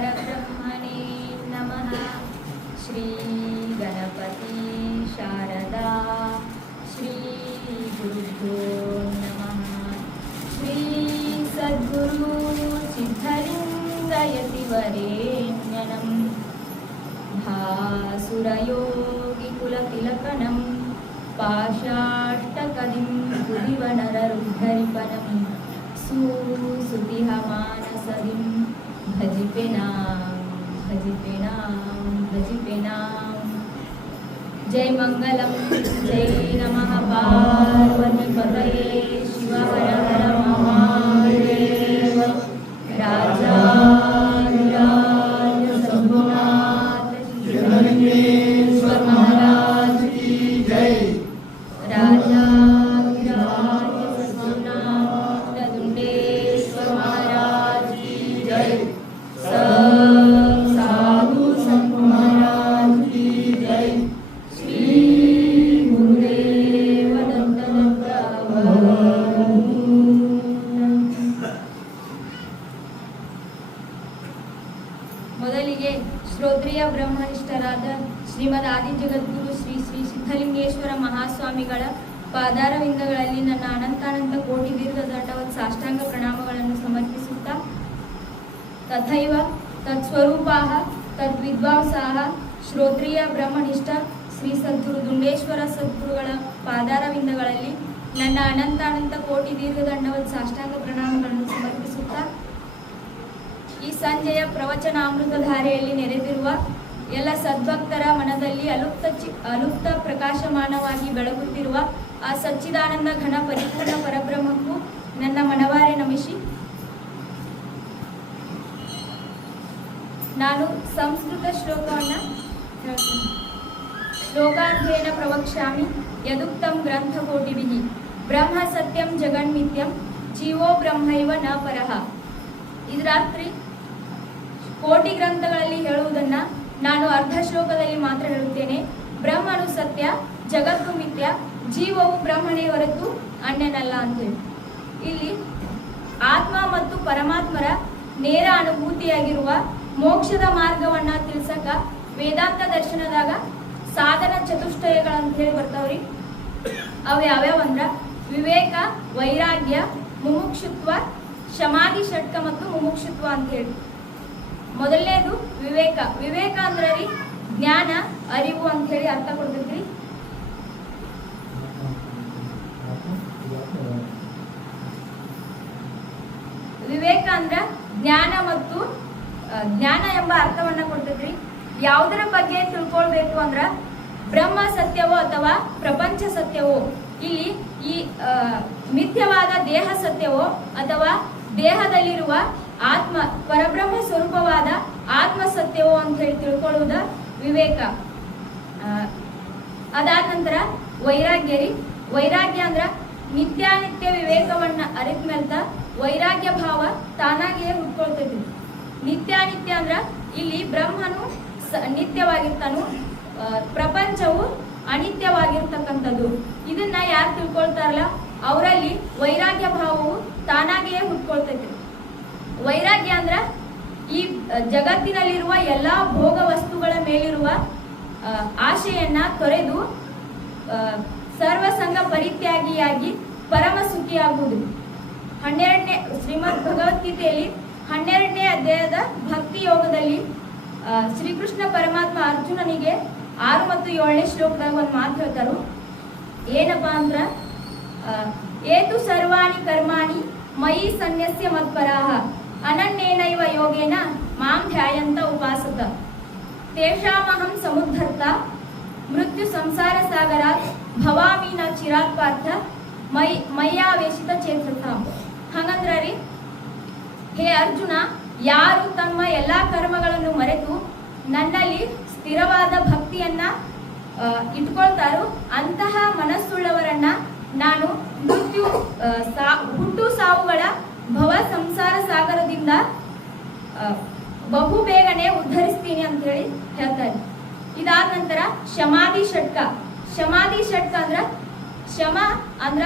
परब्रह्मणे नमः। श्रीगणपति शारदा। श्रीगुरुभ्यो नमः। श्रीसद्गुरु सिद्धलिङ्गयतिवरेण्यनम् भासुरयोगिकुलतिलकनं पाशाष्टकलिं कुदिवनररुद्धरिपनं ભજી પેના ભજી પેના ભજી પેના જય મંગલમ जय નમઃ પાર્વતી પતયે શિવાય ಶ್ರೀಮದ್ ಆದಿ ಜಗದ್ಗುರು ಶ್ರೀ ಶ್ರೀ ಸಿದ್ಧಲಿಂಗೇಶ್ವರ ಮಹಾಸ್ವಾಮಿಗಳ ಪಾದಾರವಿಂದಗಳಲ್ಲಿ ನನ್ನ ಅನಂತಾನಂತ ಕೋಟಿ ದೀರ್ಘ ದಂಡವತ್ ಸಾಷ್ಟಾಂಗ ಪ್ರಣಾಮಗಳನ್ನು ಸಮರ್ಪಿಸುತ್ತಾ, ತಥೈವ ತತ್ಸ್ವರೂಪಾಹ, ತದ್ವಿದ್ವಾಂಸಾಹ, ಶ್ರೋತ್ರಿಯ ಬ್ರಹ್ಮನಿಷ್ಠ ಶ್ರೀ ಸದ್ಗುರು ದುಂಡೇಶ್ವರ ಸದ್ಗುರುಗಳ ಪಾದಾರವಿಂದಗಳಲ್ಲಿ ನನ್ನ ಅನಂತಾನಂತ ಕೋಟಿ ದೀರ್ಘ ದಂಡವತ್ ಸಾಷ್ಟಾಂಗ ಪ್ರಣಾಮಗಳನ್ನು ಸಮರ್ಪಿಸುತ್ತಾ, ಈ ಸಂಜೆಯ ಪ್ರವಚನಾಮೃತಧಾರೆಯಲ್ಲಿ ನೆರೆದಿರುವ ಎಲ್ಲ ಸದ್ಭಕ್ತರ ಮನದಲ್ಲಿ ಅಲುಪ್ತ ಚಿ ಅಲುಪ್ತ ಪ್ರಕಾಶಮಾನವಾಗಿ ಬೆಳಗುತ್ತಿರುವ ಆ ಸಚ್ಚಿದಾನಂದ ಘನ ಪರಿಪೂರ್ಣ ಪರಬ್ರಹ್ಮಕ್ಕೂ ನನ್ನ ಮನವಾರೆ ನಮಿಸಿ ನಾನು ಸಂಸ್ಕೃತ ಶ್ಲೋಕವನ್ನು ಶ್ಲೋಕಾಧ್ಯಯನ ಪ್ರವಕ್ಷ್ಯಾಮಿ ಯದುಕ್ತಂ ಗ್ರಂಥಕೋಟಿಭಿಃ. ಬ್ರಹ್ಮ ಸತ್ಯಂ ಜಗನ್ಮಿತ್ಯಂ ಜೀವೋ ಬ್ರಹ್ಮೈವ ನ ಪರಹ ಇದ್ರಾತ್ರಿ ಕೋಟಿ ಗ್ರಂಥಗಳಲ್ಲಿ ಹೇಳುವುದನ್ನ ನಾನು ಅರ್ಧ ಶ್ಲೋಕದಲ್ಲಿ ಮಾತ್ರ ಹೇಳುತ್ತೇನೆ. ಬ್ರಹ್ಮನು ಸತ್ಯ, ಜಗತ್ತು ಮಿಥ್ಯ, ಜೀವವು ಬ್ರಹ್ಮನೇ ಹೊರತು ಅಣ್ಣನಲ್ಲ ಅಂತೇಳಿ ಇಲ್ಲಿ ಆತ್ಮ ಮತ್ತು ಪರಮಾತ್ಮರ ನೇರ ಅನುಭೂತಿಯಾಗಿರುವ ಮೋಕ್ಷದ ಮಾರ್ಗವನ್ನ ತಿಳಿಸಕ ವೇದಾಂತ ದರ್ಶನದಾಗ ಸಾಧನ ಚತುಷ್ಟಯಗಳಂತ ಹೇಳಿ ಬರ್ತಾವ್ರಿ. ಅವು ಯಾವ್ಯಾವಂದ್ರ ವಿವೇಕ, ವೈರಾಗ್ಯ, ಮುಮುಕ್ಷುತ್ವ ಶಮಾಧಿ ಷಟ್ಕ ಮತ್ತು ಮುಮುಕ್ಷುತ್ವ ಅಂತ ಹೇಳಿ. ಮೊದಲನೇದು ವಿವೇಕ. ವಿವೇಕ ಅಂದ್ರೆ ರೀ ಜ್ಞಾನ, ಅರಿವು ಅಂತ ಹೇಳಿ ಅರ್ಥ ಕೊಡ್ತೈತ್ರಿ ವಿವೇಕ ಅಂದ್ರ ಜ್ಞಾನ ಮತ್ತು ಜ್ಞಾನ ಎಂಬ ಅರ್ಥವನ್ನ ಕೊಡ್ತೈತ್ರಿ ಯಾವುದರ ಬಗ್ಗೆ ತಿಳ್ಕೊಳ್ಬೇಕು ಅಂದ್ರ ಬ್ರಹ್ಮ ಸತ್ಯವೋ ಅಥವಾ ಪ್ರಪಂಚ ಸತ್ಯವೋ, ಇಲ್ಲಿ ಈ ಮಿಥ್ಯವಾದ ದೇಹ ಸತ್ಯವೋ ಅಥವಾ ದೇಹದಲ್ಲಿರುವ ಆತ್ಮ ಪರಬ್ರಹ್ಮ ಸ್ವರೂಪವಾದ ಆತ್ಮ ಸತ್ಯವೋ ಅಂತ ಹೇಳಿ ತಿಳ್ಕೊಳ್ಳುವುದ ವಿವೇಕ. ಅದಾದ ನಂತರ ವೈರಾಗ್ಯ ರೀ. ವೈರಾಗ್ಯ ಅಂದ್ರ ನಿತ್ಯಾನಿತ್ಯ ವಿವೇಕವನ್ನ ಅರಿತ್ಮೇಲ್ತ ವೈರಾಗ್ಯ ಭಾವ ತಾನಾಗಿಯೇ ಹುಟ್ಕೊಳ್ತೈತಿ. ನಿತ್ಯಾನಿತ್ಯ ಅಂದ್ರ ಇಲ್ಲಿ ಬ್ರಹ್ಮನು ನಿತ್ಯವಾಗಿರ್ತಾನು ಪ್ರಪಂಚವು ಅನಿತ್ಯವಾಗಿರ್ತಕ್ಕಂಥದ್ದು. ಇದನ್ನ ಯಾರು ತಿಳ್ಕೊಳ್ತಾರಲ್ಲ, ಅವರಲ್ಲಿ ವೈರಾಗ್ಯ ಭಾವವು ತಾನಾಗಿಯೇ ಹುಟ್ಕೊಳ್ತೈತಿ. ವೈರಾಗ್ಯ ಅಂದ್ರ ಈ ಜಗತ್ತಿನಲ್ಲಿರುವ ಎಲ್ಲಾ ಭೋಗ ವಸ್ತುಗಳ ಮೇಲಿರುವ ಆಶೆಯನ್ನ ತೊರೆದು ಸರ್ವಸಂಗ ಪರಿತ್ಯಾಗಿಯಾಗಿ ಪರಮ ಸುಖಿಯಾಗುವುದು ಹನ್ನೆರಡನೇ ಶ್ರೀಮದ್ ಭಗವದ್ಗೀತೆಯಲ್ಲಿ ಹನ್ನೆರಡನೇ ಅಧ್ಯಾಯದ ಭಕ್ತಿ ಯೋಗದಲ್ಲಿ ಶ್ರೀಕೃಷ್ಣ ಪರಮಾತ್ಮ ಅರ್ಜುನನಿಗೆ ಆರು ಮತ್ತು ಏಳನೇ ಶ್ಲೋಕದಾಗ ಒಂದು ಮಾತು ಹೇಳ್ತಾರು. ಏನಪ್ಪಾ ಅಂದ್ರ ಏತು ಸರ್ವಾಣಿ ಕರ್ಮಾಣಿ ಮಯಿ ಸನ್ಯಸ್ಯ ಮತ್ಪರಾಹ. ಅನನ್ಯೇನೈವ ಯೋಗೇನ ಮಾಂ ಧ್ಯಾಯಂತ ಉಪಾಸತ ತೇಷಾಮಹಂ ಸಮುದ್ಧರ್ತ, ಮೃತ್ಯು ಸಂಸಾರ ಸಾಗರ, ಭವಾಮಿ ನ ಚಿರಾತ್ ಪಾರ್ಥ, ಮೈ ಮಯ್ಯಾವೇಶಿತ ಚೇತೃತ ಹಂಗಂದ್ರ ರೀ ಹೇ ಅರ್ಜುನ, ಯಾರು ತಮ್ಮ ಎಲ್ಲಾ ಕರ್ಮಗಳನ್ನು ಮರೆತು ನನ್ನಲ್ಲಿ ಸ್ಥಿರವಾದ ಭಕ್ತಿಯನ್ನ ಇಟ್ಕೊಳ್ತಾರೋ ಅಂತಹ ಮನಸ್ಸುಳ್ಳವರನ್ನ ನಾನು ಮೃತ್ಯು ಸಾ- ಹುಟ್ಟು ಸಾವುಗಳ ಭವ ಸಂಸಾರ ಸಾಗರದಿಂದ ಬಹು ಬೇಗನೆ ಉದ್ಧರಿಸ್ತೀನಿ ಅಂತ ಹೇಳಿ ಹೇಳ್ತಾರೆ. ಇದಾದ ನಂತರ ಶಮಾಧಿ ಷಟ್ಕ. ಶಮಾಧಿ ಷಟ್ಕ ಅಂದ್ರ ಶಮ ಅಂದ್ರ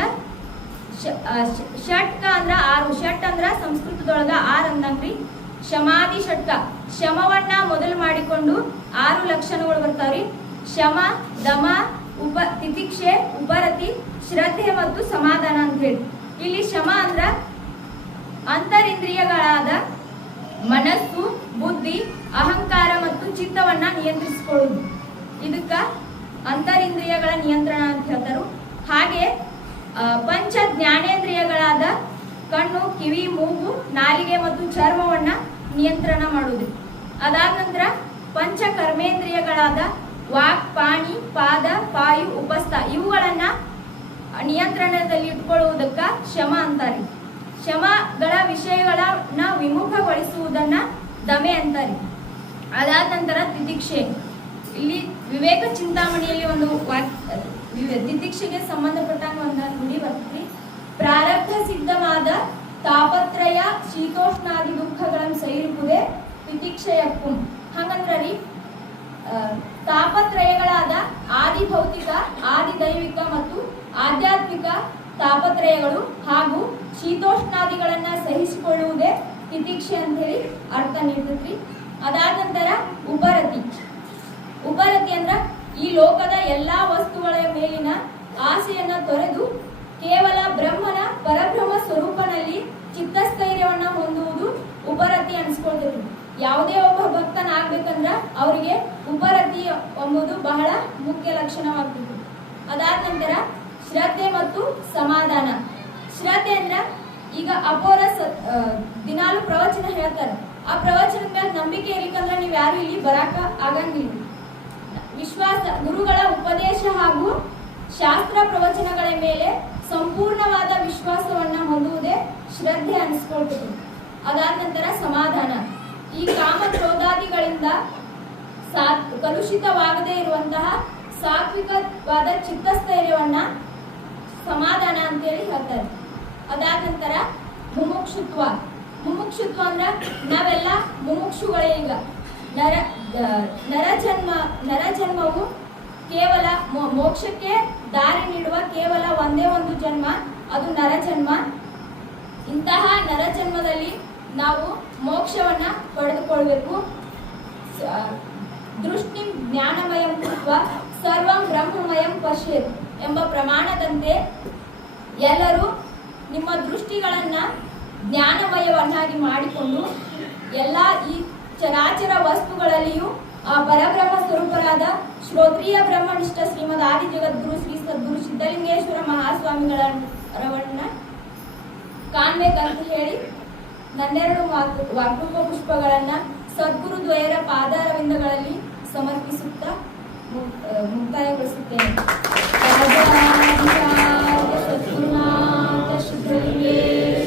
ಷಟ್ಕ ಅಂದ್ರ ಆರು, ಷಟ್ ಅಂದ್ರ ಸಂಸ್ಕೃತದೊಳಗ ಆರ್ ಅಂದಂಗ್ರಿ ಶಮಾದಿ ಷಟ್ಕ. ಶಮವನ್ನ ಮೊದಲು ಮಾಡಿಕೊಂಡು ಆರು ಲಕ್ಷಣಗಳು ಬರ್ತಾವ್ರಿ. ಶಮ, ದಮ, ಉಪ, ತಿತಿಕ್ಷೆ, ಉಪರತಿ, ಶ್ರದ್ಧೆ ಮತ್ತು ಸಮಾಧಾನ ಅಂತ ಹೇಳಿ ಇಲ್ಲಿ ಶಮ ಅಂದ್ರ ಅಂತರಿಂದ್ರಿಯಗಳಾದ ಮನಸ್ಸು, ಬುದ್ಧಿ, ಅಹಂಕಾರ ಮತ್ತು ಚಿತ್ತವನ್ನ ನಿಯಂತ್ರಿಸಿಕೊಳ್ಳುವುದು. ಇದಕ್ಕ ಅಂತರಿಂದ್ರಿಯಗಳ ನಿಯಂತ್ರಣ ಅಂತ ಹೇಳ್ತಾರು. ಹಾಗೆ ಪಂಚ ಜ್ಞಾನೇಂದ್ರಿಯಗಳಾದ ಕಣ್ಣು, ಕಿವಿ, ಮೂಗು, ನಾಲಿಗೆ ಮತ್ತು ಚರ್ಮವನ್ನ ನಿಯಂತ್ರಣ ಮಾಡುವುದು. ಅದಾದ ನಂತರ ಪಂಚ ಕರ್ಮೇಂದ್ರಿಯಗಳಾದ ವಾಕ್, ಪಾಣಿ, ಪಾದ, ಪಾಯು, ಉಪಸ್ಥ, ಇವುಗಳನ್ನ ನಿಯಂತ್ರಣದಲ್ಲಿ ಇಟ್ಕೊಳ್ಳುವುದಕ್ಕ ಶಮ ಅಂತಾರೆ. ಶಮಗಳ ವಿಷಯಗಳನ್ನ ವಿಮುಖಗೊಳಿಸುವುದನ್ನ ದಮೆ ಅಂತಾರೆ. ಅದಾದ ನಂತರ ತಿತಿಕ್ಷೆ ಇಲ್ಲಿ ವಿವೇಕ ಚಿಂತಾಮಣಿಯಲ್ಲಿ ಒಂದು ವಾಕ್- ಸಂಬಂಧಪಟ್ಟ ಒಂದು ನುಡಿ ಬರ್ತೀವಿ ಪ್ರಾರಬ್ಧ ಸಿದ್ಧವಾದ ತಾಪತ್ರಯ ಶೀತೋಷ್ಣಾದಿ ದುಃಖಗಳನ್ನು ಸಹಿರುವುದೇ ತಿತಿಕ್ಷೆಯಕ್ಕೂ ಹಂಗಂದ್ರ ರೀ ತಾಪತ್ರಯಗಳಾದ ಆದಿ ಭೌತಿಕ ಆದಿ ದೈವಿಕ ಮತ್ತು ಆಧ್ಯಾತ್ಮಿಕ ತಾಪತ್ರಯಗಳು ಹಾಗೂ ಶೀತೋಷ್ಣಾದಿಗಳನ್ನ ಸಹಿಸಿಕೊಳ್ಳುವುದೇ ತಿತಿಕ್ಷೆ ಅಂತ ಹೇಳಿ ಅರ್ಥ ನೀಡ್ತೈತ್ರಿ. ಅದಾದ ನಂತರ ಉಪರತಿ. ಉಪರತಿ ಅಂದ್ರ ಈ ಲೋಕದ ಎಲ್ಲಾ ವಸ್ತುಗಳ ಮೇಲಿನ ಆಸೆಯನ್ನ ತೊರೆದು ಕೇವಲ ಬ್ರಹ್ಮನ ಪರಬ್ರಹ್ಮ ಸ್ವರೂಪನಲ್ಲಿ ಚಿತ್ತಸ್ಥೈರ್ಯವನ್ನ ಹೊಂದುವುದು ಉಪರತಿ ಅನ್ಸ್ಕೊಳ್ತೈತಿ ಯಾವುದೇ ಒಬ್ಬ ಭಕ್ತನಾಗ್ಬೇಕಂದ್ರ ಅವರಿಗೆ ಉಪರತಿ ಎಂಬುದು ಬಹಳ ಮುಖ್ಯ ಲಕ್ಷಣವಾಗ್ತದೆ ಅದಾದ ನಂತರ ಶ್ರದ್ಧೆ ಮತ್ತು ಅಂದ್ರ ಈಗ ಅಪೋರ ದಿನಾಲು ಪ್ರವಚನ ಹೇಳ್ತಾರೆ. ಆ ಪ್ರವಚನದ ಮೇಲೆ ನಂಬಿಕೆ ಇರ್ಲಿಕ್ಕಂದ್ರ ನೀವ್ ಯಾರು ಇಲ್ಲಿ ಬರಾಕ ಆಗಂಗಿಲ್ಲ. ವಿಶ್ವಾಸ, ಗುರುಗಳ ಉಪದೇಶ ಹಾಗೂ ಶಾಸ್ತ್ರ ಪ್ರವಚನಗಳ ಮೇಲೆ ಸಂಪೂರ್ಣವಾದ ವಿಶ್ವಾಸವನ್ನ ಹೊಂದುವುದೇ ಶ್ರದ್ಧೆ ಅನಿಸ್ಕೊಳ್ತದೆ. ಅದಾದ ನಂತರ ಸಮಾಧಾನ. ಈ ಕಾಮ ಕ್ರೋಧಾದಿಗಳಿಂದ ಸಾ- ಕಲುಷಿತವಾಗದೇ ಇರುವಂತಹ ಸಾತ್ವಿಕವಾದ ಚಿತ್ತಸ್ಥೈರ್ಯವನ್ನ ಸಮಾಧಾನ ಅಂತೇಳಿ ಹೇಳ್ತಾರೆ. ಅದಾದ ನಂತರ ಮುಮುಕ್ಷುತ್ವ. ಮುಮುಕ್ಷುತ್ವ ಅಂದ್ರ ನಾವೆಲ್ಲ ಮುಮುಕ್ಷುಗಳೇ ಈಗ. ನರ ನರಜನ್ಮ, ನರಜನ್ಮವು ಕೇವಲ ಮೋಕ್ಷಕ್ಕೆ ದಾರಿ ನೀಡುವ ಕೇವಲ ಒಂದೇ ಒಂದು ಜನ್ಮ, ಅದು ನರಜನ್ಮ. ಇಂತಹ ನರಜನ್ಮದಲ್ಲಿ ನಾವು ಮೋಕ್ಷವನ್ನ ಪಡೆದುಕೊಳ್ಬೇಕು. ದೃಷ್ಟಿ ಜ್ಞಾನಮಯಂ ಕೃತ್ವ, ಸರ್ವಂ ಬ್ರಹ್ಮಮಯಂ ಪಶ್ಯೇತ್ ಎಂಬ ಪ್ರಮಾಣದಂತೆ ಎಲ್ಲರೂ ನಿಮ್ಮ ದೃಷ್ಟಿಗಳನ್ನು ಜ್ಞಾನಮಯವನ್ನಾಗಿ ಮಾಡಿಕೊಂಡು ಎಲ್ಲ ಈ ಚರಾಚರ ವಸ್ತುಗಳಲ್ಲಿಯೂ ಆ ಪರಬ್ರಹ್ಮ ಸ್ವರೂಪರಾದ ಶ್ರೋತ್ರಿಯ ಬ್ರಹ್ಮನಿಷ್ಠ ಶ್ರೀಮದ್ ಆದಿ ಜಗದ್ಗುರು ಶ್ರೀ ಸದ್ಗುರು ಸಿದ್ಧಲಿಂಗೇಶ್ವರ ರವಣ್ಣ ಕಾಣ್ಬೇಕಂತ ಹೇಳಿ ನನ್ನೆರಡು ವಾಗ್ರೂಪ ಪುಷ್ಪಗಳನ್ನ ಸದ್ಗುರು ದ್ವಯರ ಪಾದಾರವಿಂದಗಳಲ್ಲಿ ಸಮರ್ಪಿಸುತ್ತಾ ಮುಕ್ತಾಯಗೊಳಿಸುತ್ತೇನೆ. Yes.